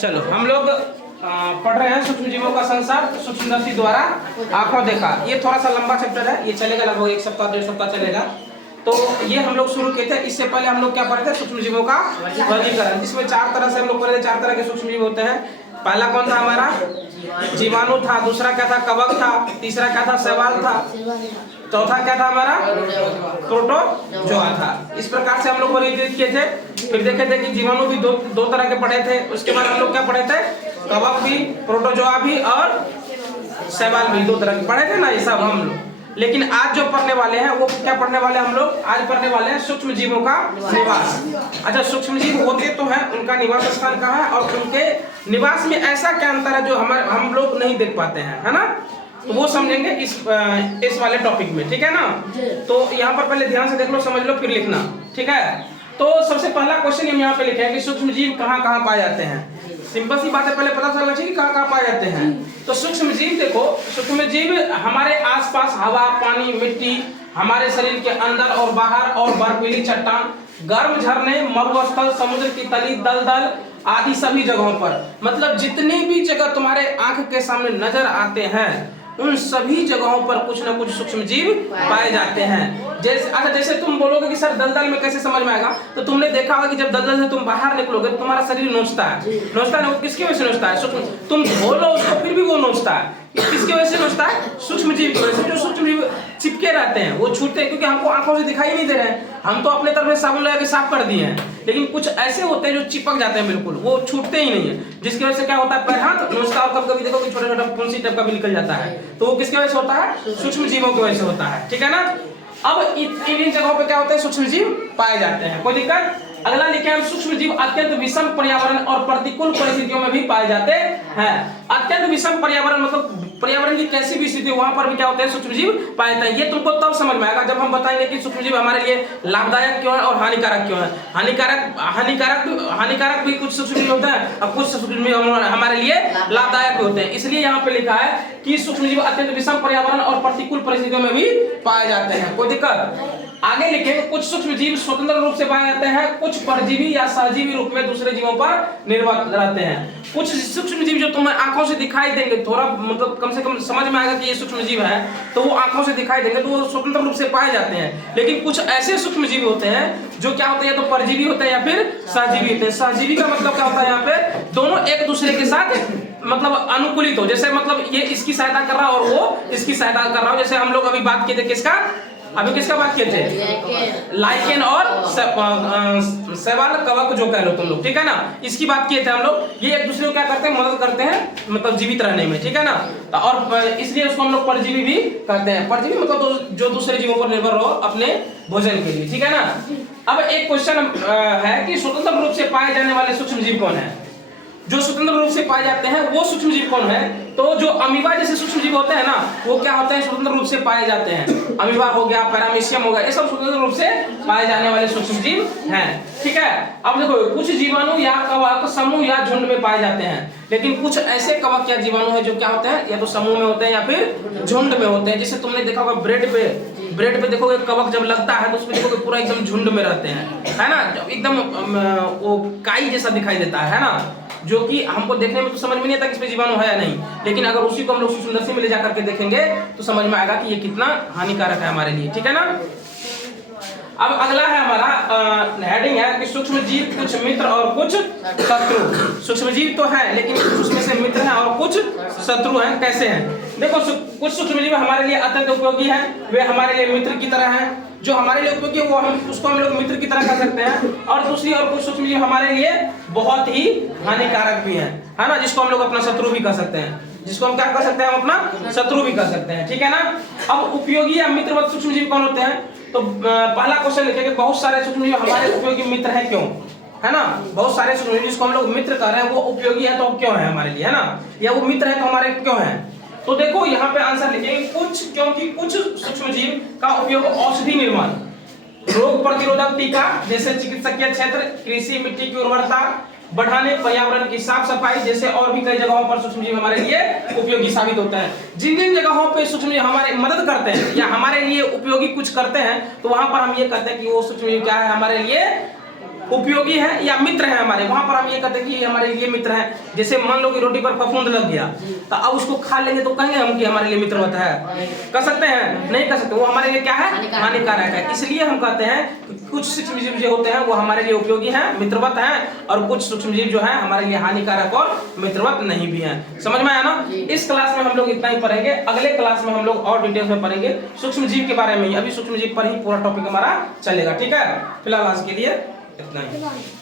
चलो हम लोग पढ़ रहे हैं सूक्ष्म जीवों का संसार सूक्ष्मदर्शी द्वारा आंखों देखा। ये थोड़ा सा लंबा चैप्टर है, ये चलेगा लगभग 1 सप्ताह 2 सप्ताह चलेगा। तो ये हम लोग शुरू किए थे। इससे पहले हम लोग क्या पढ़े थे? सूक्ष्म जीवों का वर्गीकरण, जिसमें 4 तरह से हम लोग पढ़े थे। 4 तरह के सूक्ष्म जीव होते हैं। पहला कौन था हमारा? जीवाणु था। दूसरा क्या था? कवक था। तीसरा क्या था? शैवाल था। चौथा क्या था हमारा? प्रोटोजोआ था। इस प्रकार से हम लोग वर्गीकृत किए थे। फिर देखे थे कि जीवाणु भी दो तरह के पढ़े थे। उसके बाद हम लोग क्या पढ़े थे? कवक भी, प्रोटोजोआ भी और शैवाल भी 2 तरह के पढ़े थे ना, ये सब हम लोग। लेकिन आज जो पढ़ने वाले हैं वो क्या पढ़ने वाले हैं हम लोग? आज पढ़ने वाले हैं सूक्ष्म जीवों का निवास। अच्छा, सूक्ष्म जीव होते तो हैं, उनका निवास स्थान कहाँ है और उनके निवास में ऐसा क्या अंतर है जो हम लोग नहीं देख पाते हैं, है ना? तो वो समझेंगे इस वाले टॉपिक में, ठीक है ना? तो यहाँ पर पहले ध्यान से देख लो, समझ लो, फिर लिखना, ठीक है? तो सबसे पहला क्वेश्चन हम यहाँ पे लिखे हैं कि सूक्ष्म जीव कहाँ कहाँ पाए जाते हैं। सिंपल सी बात है, पहले पता चलना चाहिए कि कहाँ कहाँ पाए जाते हैं। तो सूक्ष्म जीव देखो, सूक्ष्म जीव हमारे आसपास हवा, पानी, मिट्टी, हमारे शरीर के अंदर और बाहर, और बर्फीली चट्टान, गर्म झरने, मरुस्थल, समुद्र की तली, दलदल आदि सभी जगहों पर, मतलब जितनी भी जगह तुम्हारे आंख के सामने नजर आते हैं उन सभी जगहों पर कुछ ना कुछ सूक्ष्म जीव पाए जाते हैं। जैसे तुम बोलोगे कि सर दलदल में कैसे समझ में आएगा, तो तुमने देखा होगा कि जब दलदल से तुम बाहर निकलोगे तो तुम्हारा शरीर नोचता है ना। वो किसकी वजह से नोचता है? सूक्ष्म। तुम बोलो उसको फिर भी वो नोचता है। किसकी वजह से नोचता है? सूक्ष्म जीव की वजह से। जो सूक्ष्म जीव चिपके रहते हैं वो छूटते हैं, क्योंकि हमको आंखों से दिखाई नहीं दे रहे हैं। हम तो अपने तरफ से साबुन लगा के साफ कर दिए हैं, लेकिन कुछ ऐसे होते हैं जो चिपक जाते हैं, बिल्कुल वो छूटते ही नहीं है। जिसकी वजह से क्या होता है? पैर हाथ नोचता है और कभी-कभी देखो कि छोटा-छोटा फुंसी टाइप का भी निकल जाता है। तो वो किसकी वजह से होता है? सूक्ष्म जीवों की वजह से होता है, ठीक है ना? अब इन जगहों पे क्या होता है? सूक्ष्म जीव पाए जाते हैं। कोई दिक्कत? अगला लिखे हम, सूक्ष्म जीव अत्यंत विषम पर्यावरण और प्रतिकूल परिस्थितियों में भी पाए जाते हैं। अत्यंत विषम पर्यावरण मतलब पर्यावरण की कैसी भी स्थिति, वहां पर भी क्या होते हैं? सूक्ष्म जीव पाए जाते हैं। ये तुमको तब समझ में आएगा जब हम बताएंगे कि सूक्ष्म जीव हमारे लिए लाभदायक क्यों है और हानिकारक क्यों है। हानिकारक भी कुछ सूक्ष्म जीव होते हैं और कुछ सूक्ष्म जीव हमारे लिए लाभदायक भी होते हैं। इसलिए यहाँ पे लिखा है कि सूक्ष्म जीव अत्यंत विषम पर्यावरण और प्रतिकूल परिस्थितियों में भी पाए जाते हैं। कोई दिक्कत? आगे लिखेंगे, कुछ सूक्ष्म जीव स्वतंत्र रूप से पाए जाते हैं, कुछ परजीवी या सहजीवी रूप में दूसरे जीवों पर निर्भर रहते हैं। कुछ सूक्ष्म जीव जो तुम्हें आंखों से दिखाई देंगे, थोड़ा मतलब कम से कम समझ में आएगा कि ये सूक्ष्म जीव है, तो वो आंखों से दिखाई देंगे तो वो स्वतंत्र रूप से पाए जाते हैं। लेकिन कुछ ऐसे सूक्ष्म जीव होते हैं जो क्या होते हैं? या तो परजीवी होते हैं या फिर सहजीवी होते हैं। सहजीवी का मतलब क्या होता है? यहाँ पे दोनों एक दूसरे के साथ मतलब अनुकूलित हो, जैसे मतलब ये इसकी सहायता कर रहा है और वो इसकी सहायता कर रहा हो। जैसे हम लोग अभी बात किए थे किसका बात किए थे? लाइकेन और शैवाल, कवक जो कह लो तुम लोग, ठीक है ना? इसकी बात किए थे हम लोग। ये एक दूसरे को क्या करते हैं? मदद करते हैं, मतलब जीवित रहने में, ठीक है ना? और इसलिए उसको हम लोग परजीवी भी कहते हैं। परजीवी मतलब जो दूसरे जीवों पर निर्भर हो अपने भोजन के लिए, ठीक है ना? अब एक क्वेश्चन है कि स्वतंत्र रूप से पाए जाने वाले सूक्ष्म जीव कौन है? जो स्वतंत्र रूप से पाए जाते हैं वो सूक्ष्म जीव कौन है? तो जो अमीबा जैसे सूक्ष्म जीव होते हैं ना, वो क्या होते हैं? स्वतंत्र रूप से पाए जाते हैं। अमीबा हो गया, पैरामीशियम हो गया, ये सब स्वतंत्र रूप से पाए जाने वाले सूक्ष्म जीव हैं, ठीक है? अब देखो, कुछ जीवाणु या कवक समूह या झुंड में पाए जाते हैं, लेकिन कुछ ऐसे कवक या जीवाणु है जो क्या होते हैं? या तो समूह में होते हैं या फिर झुंड में होते हैं। जैसे तुमने देखा होगा ब्रेड पे देखोगे कवक जब लगता है तो उसमें देखोगे पूरा एकदम झुंड में रहते हैं, है ना? एकदम वो काई जैसा दिखाई देता है ना? जो कि हमको देखने में तो समझ में नहीं आता कि इसमें जीवाणु है या नहीं, लेकिन अगर उसी को हम लोग सूक्ष्मदर्शी में ले जाकर के देखेंगे तो समझ में आएगा कि ये कितना हानिकारक है हमारे लिए, ठीक है ना? अब अगला है हमारा हेडिंग है कि सूक्ष्म जीव कुछ मित्र और कुछ शत्रु। सूक्ष्म जीव तो है लेकिन उसमें से मित्र हैं और कुछ शत्रु हैं। कैसे हैं? देखो, कुछ सूक्ष्म जीव हमारे लिए अत्यंत उपयोगी हैं, वे हमारे लिए मित्र की तरह हैं। जो हमारे लिए उपयोगी है वो उसको हम लोग मित्र की तरह कर सकते हैं। और दूसरी और कुछ सूक्ष्म जीव हमारे लिए बहुत ही हानिकारक भी हैं, है ना? जिसको हम लोग अपना शत्रु भी कर सकते हैं, जिसको हम क्या कर सकते हैं? हम अपना शत्रु भी कर सकते हैं, ठीक है ना? अब उपयोगी या मित्रवत सूक्ष्म जीव कौन होते हैं? तो पहला क्वेश्चन लिखेंगे, बहुत सारे सूक्ष्म जीव हमारे उपयोगी मित्र हैं, क्यों? है ना? बहुत सारे सूक्ष्म जीव जिसको हम लोग मित्र कर रहे हैं वो उपयोगी है तो क्यों है हमारे लिए, है ना? या वो मित्र है तो हमारे क्यों है? तो देखो यहाँ पे आंसर लिखेंगे, क्योंकि कुछ सूक्ष्म जीव का उपयोग औषधि निर्माण, रोग प्रतिरोधक टीका जैसे चिकित्सकीय क्षेत्र, कृषि, मिट्टी की उर्वरता बढ़ाने, पर्यावरण की साफ सफाई जैसे और भी कई जगहों पर सूक्ष्म जीव हमारे लिए उपयोगी साबित होता है। जिन जिन जगहों पे सूक्ष्म जीव हमारे मदद करते हैं या हमारे लिए उपयोगी कुछ करते हैं तो वहां पर हम ये कहते हैं कि वो सूक्ष्म जीव क्या है? हमारे लिए उपयोगी है या मित्र है हमारे, वहां पर हम ये कहते हैं कि हमारे लिए मित्र है। जैसे मान लो कि रोटी पर फफूंद लग गया, तो अब उसको खा लेंगे तो कहेंगे हम कि हमारे लिए मित्रवत है? कह सकते हैं? नहीं कह सकते, वो हमारे लिए क्या है? हानिकारक है। इसलिए हम कहते हैं कि कुछ सूक्ष्मजीव जो होते हैं वो हमारे लिए उपयोगी हैं, मित्रवत हैं, और कुछ सूक्ष्मजीव जो है हमारे लिए हानिकारक और मित्रवत नहीं भी हैं। समझ में आया ना? इस क्लास में हम लोग इतना ही पढ़ेंगे। अगले क्लास में हम लोग और डिटेल्स में पढ़ेंगे सूक्ष्मजीव के बारे में। अभी सूक्ष्मजीव पर ही पूरा टॉपिक हमारा चलेगा, ठीक है? फिलहाल आज के लिए इतना ही।